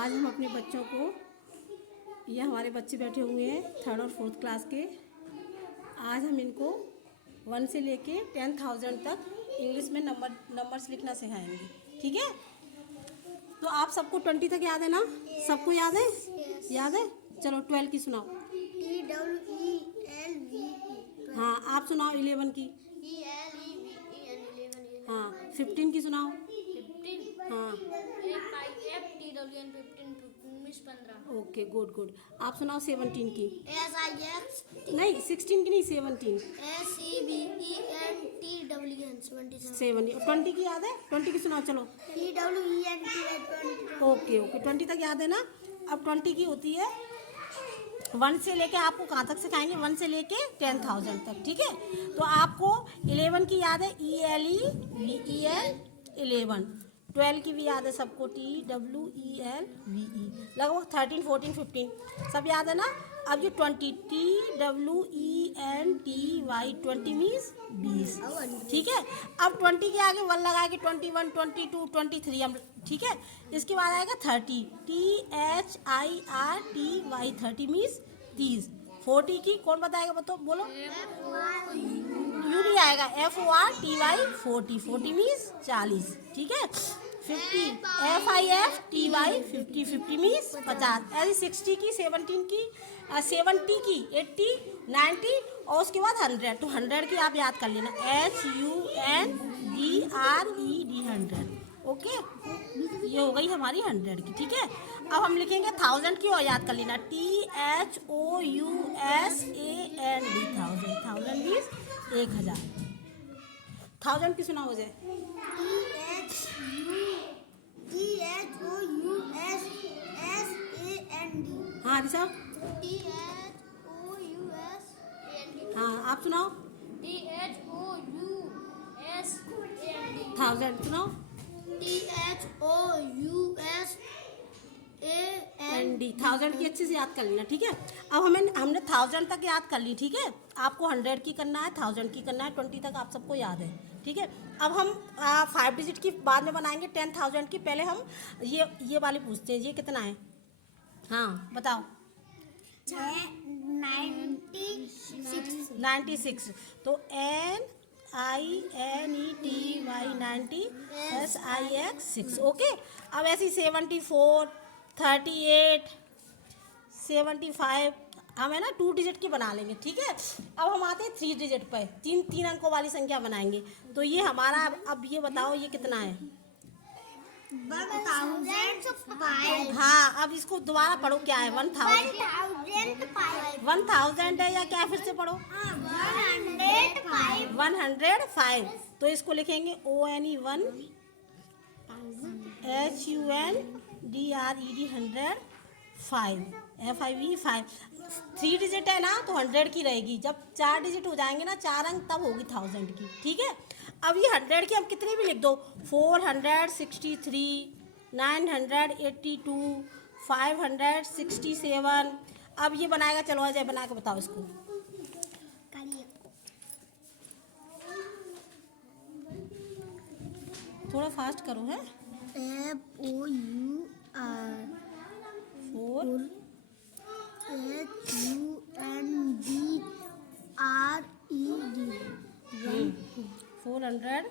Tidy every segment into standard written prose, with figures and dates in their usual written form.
आज हम अपने बच्चों को, ये हमारे बच्चे बैठे हुए हैं 3rd और 4th क्लास के। आज हम इनको 1 से लेके 10,000 तक इंग्लिश में नंबर्स लिखना सिखाएंगे, ठीक है। तो आप सबको 20 तक याद है ना? सबको याद है? याद है। चलो 12 की सुनाओ। TWELVE। हाँ, आप सुनाओ 11 की। ELEVEN। हाँ, 15 की सुनाओ। 15। हाँ, FTWN 15 ओके, गुड गुड। आप सुनाओ 17 की। SIX नहीं, 16 की नहीं, 17। SEVENTWN 7 20 की याद है? 20 की सुनाओ चलो। TWENT 20। ओके ओके, 20 तक याद है ना? अब 20 की होती है 1 से लेके, आपको कहाँ तक सिखाएंगे? 1 से लेके 10,000 तक, ठीक है। तो आपको 11 की याद है, ELEVEN 11। 12 की भी याद है सबको, TWELVE। लगभग 13 14 15 सब याद है ना? अब ये 20, TWENTY 20 मीन्स 20, ठीक है। अब 20 के आगे 1 लगा के 21 22 23 हम, ठीक है। इसके बाद आएगा 30, THIRTY 30 मीन्स 30। 40 की कौन बताएगा? बताओ, बोलो। यू नहीं आएगा, FORTY 40 मीन्स 40, ठीक है। 50, FIFTY 50 मीन्स 50। ऐसे 60 की, 17 की, 70 की, 80 90 और उसके बाद 100। तो 100 की आप याद कर लेना, HUNDRED 100, ओके। ये हो गई हमारी 100 की, ठीक है। अब हम लिखेंगे 1000 की, और याद कर लेना, THOUSAND 1000 मीन्स 1000। 1000 की सुना हो जाए। THOUSAND हाँ ऋषभ, THOUSAND हाँ आप सुनाओ। 1000 सुनाओ। THOUSAND 1000 की अच्छे से याद कर लेना, ठीक है। अब हमने 1000 तक याद कर ली, ठीक है। आपको 100 की करना है, 1000 की करना है, 20 तक आप सबको याद है, ठीक है। अब हम 5 डिजिट की बाद में बनाएंगे 10,000 की। पहले हम ये वाली पूछते हैं, ये कितना है? हाँ बताओ। 96। तो NINETY 90 SIX 6, ओके। अब ऐसे 74 38 75 हम है ना 2 डिजिट की बना लेंगे, ठीक है। अब हम आते हैं 3 डिजिट पर, तीन अंकों वाली संख्या बनाएंगे। तो ये हमारा, अब ये बताओ ये कितना है? 1005। हाँ, अब इसको दोबारा पढ़ो, क्या है? 1000 है या क्या? फिर से पढ़ो। 105। तो इसको लिखेंगे ONE 1 HUNDRED 105 FIV 5। 3 डिजिट है ना, तो 100 की रहेगी। जब 4 डिजिट हो जाएंगे ना, 4 अंक, तब होगी 1000 की, ठीक है। अब ये 100 की हम कितनी भी लिख दो, 463 982 567। अब ये बनाएगा, चलो अजय बना के बताओ इसको। थोड़ा फास्ट करो, है। FOUR 4 HUNDRED 400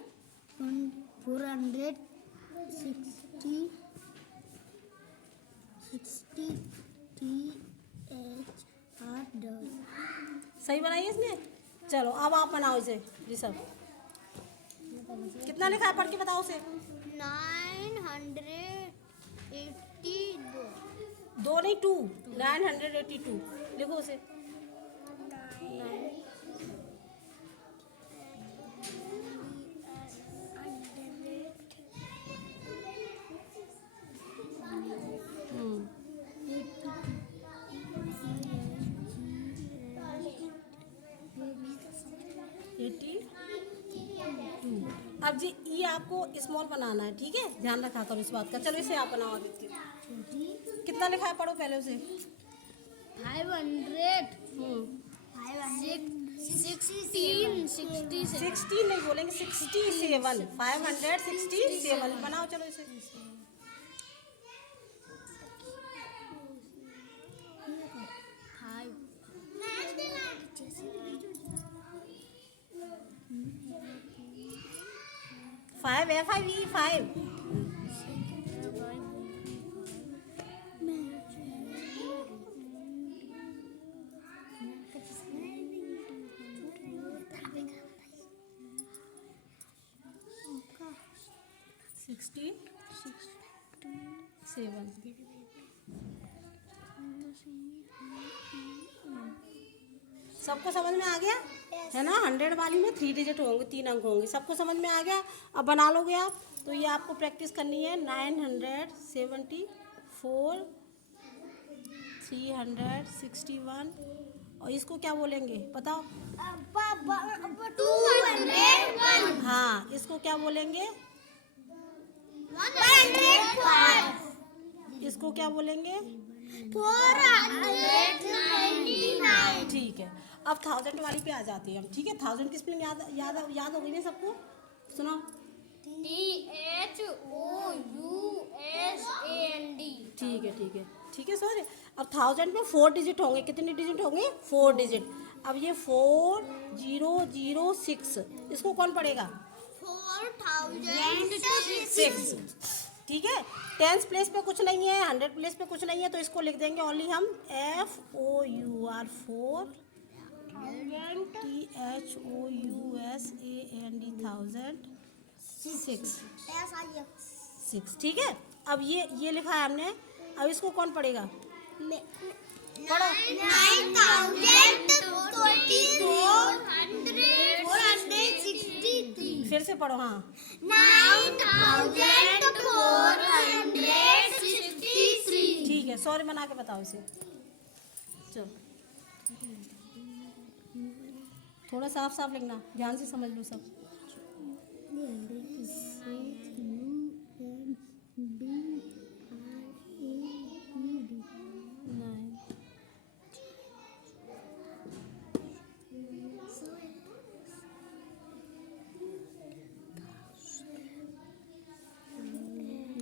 460 THR। सही बनाई है इसने। चलो अब आप बनाओ इसे ऋषभ। कितना लिखा है? पढ़ के बताओ उसे। 982। 2 नहीं, 2, 982 लिखो उसे। हम्म, 82। अब जी ये आपको स्मॉल बनाना है, ठीक है। ध्यान रखा करो इस बात का। चलो इसे आप बनाओ आदित्य। कितना लिखा है? पढ़ो पहले उसे। 500 हम्म, 16 नहीं बोलेंगे, 67। 567 बनाओ चलो इसे। 5 FIVE 5 16 7 सबको समझ में आ गया है ना। 100 वाली में 3 डिजिट होंगे, 3 अंक होंगे, सबको समझ में आ गया। अब बना लोगे आप, तो ये आपको प्रैक्टिस करनी है। 974 361 और इसको क्या बोलेंगे बताओ। 201 हाँ, इसको क्या बोलेंगे, 105 इसको क्या बोलेंगे। 499 ठीक है, अब 1000 वाली पे आ जाते हैं हम। ठीक है, 1000 की स्पेलिंग याद हो गई ना सबको। सुनाओ। THOUSAND ठीक है ठीक है ठीक है सॉरी। अब 1000 में 4 डिजिट होंगे। कितने डिजिट होंगे, 4 डिजिट। अब ये 4006 इसको कौन पढ़ेगा, 4006 ठीक है। 10 प्लेस पे कुछ नहीं है, 100 प्लेस पे कुछ नहीं है, तो इसको लिख देंगे ओनली हम FOUR 4 THOUSAND 6 ठीक है। अब ये लिखा है हमने। अब इसको कौन पढ़ेगा, पढ़ो। 9463 फिर से पढ़ो। हाँ 9463 ठीक है, सॉरी बना के बताओ इसे। चलो थोड़ा साफ साफ लिखना, ध्यान से समझ लो सब।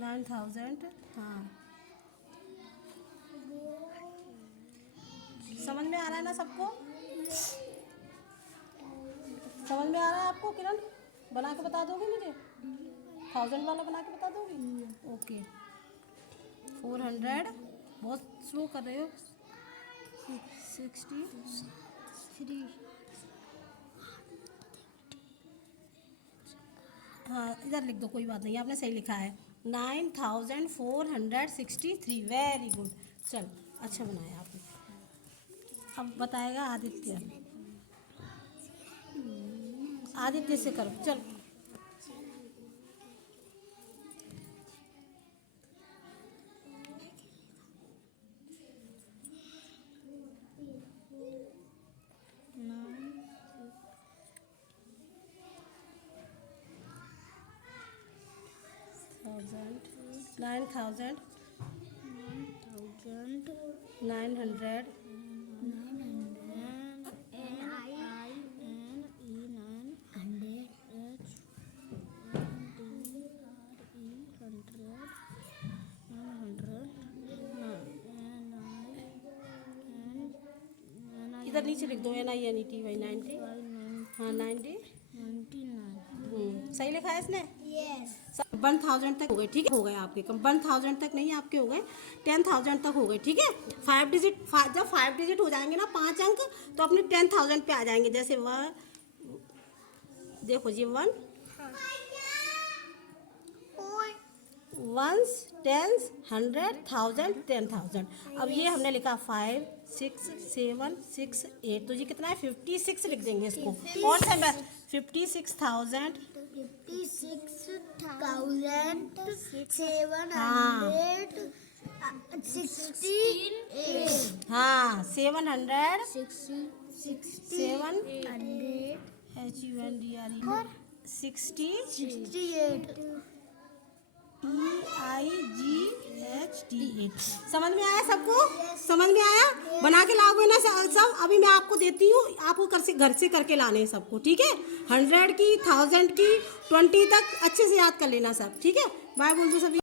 नहीं 9000 हाँ, समझ में आ रहा है ना सबको, समझ में आ रहा है आपको। किरण बना के बता दोगे मुझे, 1000 वाला बना के बता दोगी। ओके 400 बहुत स्लो कर रहे हो। 63 हाँ इधर लिख दो, कोई बात नहीं, आपने सही लिखा है। 9463 वेरी गुड। चल अच्छा बनाया आपने। अब बताएगा आदित्य। आदित्य से करो चल। नाइन थाउजेंड 900 इधर नीचे लिख दो NINET भाई 90 हाँ 90 सही लिखा है इसने। 1000 तक हो गए, ठीक है, हो गए आपके कम। 1000 तक नहीं आपके हो गए, 10,000 तक हो गए, ठीक है। 5 डिजिट जब 5 डिजिट हो जाएंगे ना, 5 अंक, तो अपने 10,000 पे आ जाएंगे। जैसे वह देखो जी 1 1 10 100 1000 10,000। अब ये हमने लिखा 5 6 7 6 8, तो ये कितना है 56 लिख देंगे इसको। और से 56,000 हाँ 700 EIGHT8 समझ में आया सबको, समझ में आया। बना के लाओगे ना सब। अभी मैं आपको देती हूँ, आपको घर से करके लाने हैं सबको, ठीक है। 100 की 1000 की 20 तक अच्छे से याद कर लेना सब, ठीक है। बाय बोल दो सभी।